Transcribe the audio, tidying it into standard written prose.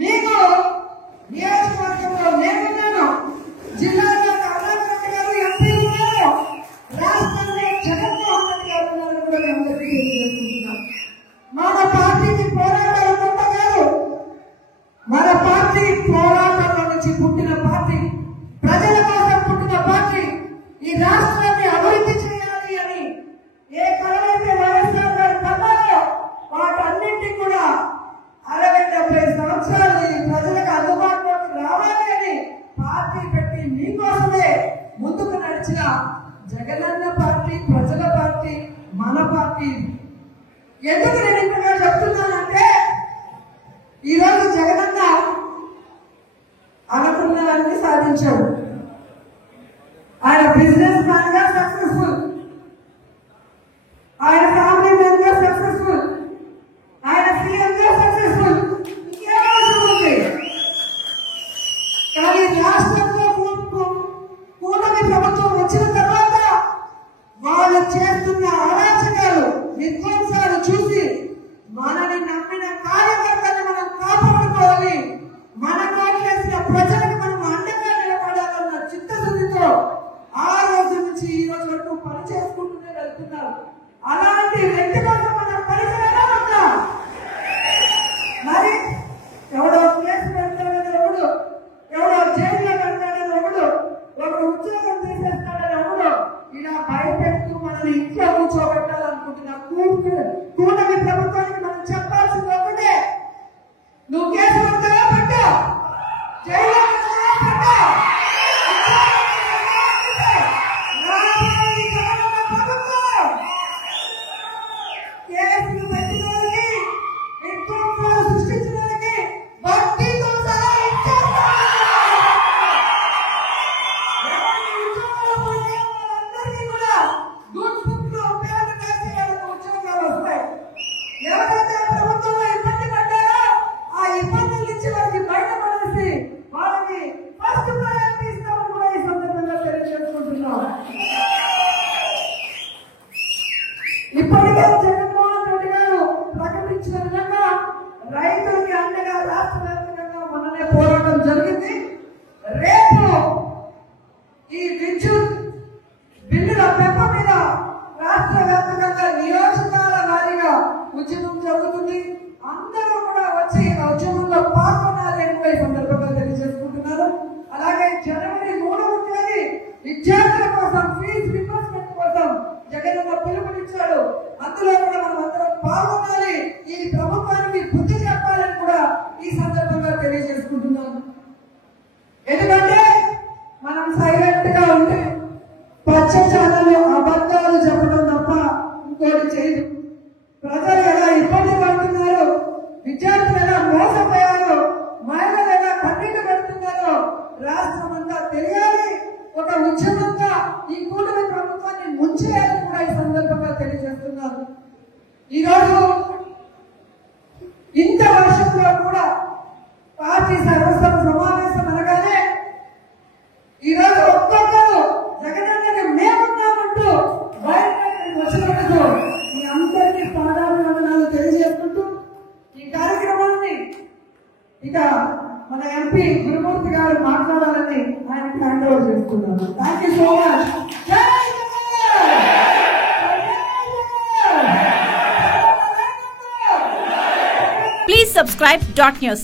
మీకు నియోజకవర్గంలో నేనున్నాను, జిల్లాలో కమలాకర్ గారు ఎంపీ ఉన్నారు, రాష్ట్రంలో జగన్మోహన్ రెడ్డి గారు ఉన్నారు కూడా అందరికీ తెలియజేస్తున్నాం. మన పార్టీకి పోరాటాలు కొత్త కాదు, మన పార్టీ పోరాటంలో నుంచి పుట్టిన పార్టీ, ప్రజల కోసం పుట్టిన పార్టీ. ఈ రాష్ట్రాన్ని అభివృద్ధి చేయాలి అని ఏ కలవైతే వైఎస్ఆర్ గారు కన్నారో వాటన్నింటినీ కూడా 60-70 సంవత్సరాలు ఈ ప్రజలకు అందుబాటులోకి రావాలి అని పార్టీ పెట్టి మీకోసమే ముందుకు నడిచిన జగనన్న పార్టీ, ప్రజల పార్టీ, మన పార్టీ. ఎందుకు నేను ఇంతగా చెప్తున్నానంటే ఈరోజు జగనన్న అనుకున్నవన్నీ సాధించాడు. ఆయన బిజినెస్ మ్యాన్ గా సక్సెస్ఫుల్, ఆయన ఫ్యామిలీ మ్యాన్ గా సక్సెస్ఫుల్, ఆయన సీఎం గా సక్సెస్ఫుల్. ఇంకేమవసరం ఉంది? కానీ రాష్ట్రంలో కూటమి ప్రభుత్వం వచ్చిన తర్వాత వాళ్ళు చేస్తున్న అరాచకాలు, విధ్వంసాలు చూసి మనని నమ్మిన కార్యకర్తలు మనం కాపాడుకోవాలి, మన కోట్లేసిన ప్రజలకు మనం అండగా నిలబడాలన్న చిత్తశుద్ధితో ఆ రోజు నుంచి ఈ రోజు వరకు పని చేసుకుంటూనే వెళ్తున్నారు. అలాంటి వ్యక్తి కోసం మనం పరిచయం ఉంటాం. మరి ఎవడో కేసు పెడతాడని ఒకడు, ఎవడో జైల్లో పెడతాడని ఒకడు, ఒకడు ఉద్యోగం తీసేస్తాడని ఒకడు, ఇలా భయపెడుతూ మనల్ని ఇంట్లో కూర్చోబెట్టాలనుకుంటున్న కూటమి ప్రభుత్వానికి మనం చెప్పాల్సింది ఒకటే, నువ్వు కేసు పెడతావా పెట్టు, జైల్లో పెట్టు, కేసులు పెట్టడానికి, విధ్వంసాలు సృష్టించడానికి భక్తితో సహా అందరికీ కూడా గుర్తులో ఉపయోగం చేసే వాళ్ళకు ఉద్యోగాలు వస్తాయి. ఎవరైతే ప్రభుత్వంలో ఇబ్బంది పడ్డారో ఆ ఇబ్బందుల నుంచి వారికి బయటపడేసి వాళ్ళకి ఫస్ట్ ప్రయారిటీ ఇస్తామని కూడా ఈ సందర్భంగా తెలియజేసుకుంటున్నాం. ఇప్పటికే జగన్మోహన్ రెడ్డి గారు ప్రకటించిన విధంగా రైతులకి అండగా రాష్ట్ర వ్యాప్తంగా మొన్ననే పోరాటం జరిగింది. రేపు ఈ విద్యుత్ బిల్లుల పెంప మీద రాష్ట్ర వ్యాప్తంగా నియోజకాల వారీగా ఉద్యమం జరుగుతుంది. అందరూ కూడా వచ్చి ఆ ఉద్యమంలో పాల్గొనాలి అని కూడా ఈ సందర్భంగా తెలియజేసుకుంటున్నారు. అలాగే జనవరి 3వ తేదీ విద్యార్థుల కోసం ఫీజు రియంబర్స్మెంట్ కోసం జగనన్న పిలుపునిచ్చాడు. అందులో కూడా మనం అందరం పాల్గొనాలి, ఈ ప్రభుత్వానికి బుద్ధి చెప్పాలని కూడా ఈ సందర్భంగా తెలియజేసుకుంటున్నాను. ఎందుకంటే మనం సైలెంట్ గా ఉంటే పచ్చ ఛానల్లో అబద్ధాలు చెప్పడం తప్ప ఇంకోటి చేయదు. ప్రజలు ఎలా ఇబ్బంది పడుతున్నారు, విద్యార్థులు ఎలా మోసపోయారు, మహిళలు ఎలా కన్నీళ్లు పెడుతున్నారో రాష్ట్రం అంతా తెలియాలి. ఒక ఉద్యమంగా ఈ కూటమి ప్రభుత్వాన్ని ముంచేయాలని కూడా ఈ సందర్భంగా తెలియజేస్తున్నారు. ఈరోజు ఇంత వర్షంలో కూడా పార్టీ సర్వసభ సమావేశం అనగానే ఈరోజు ఒక్కొక్కరు జగనన్నని మేమున్నామంటూ బయటకు వచ్చినందుకు మీ అందరికీ పాదాభివందనాలు తెలియజేసుకుంటూ ఈ కార్యక్రమాన్ని ఇక మన ఎంపీ గురుమూర్తి గారు మాట్లాడాలని ఆయనకి హ్యాండ్ ఓవర్ చేస్తున్నాను. Thank you so much. Please subscribe Dot News.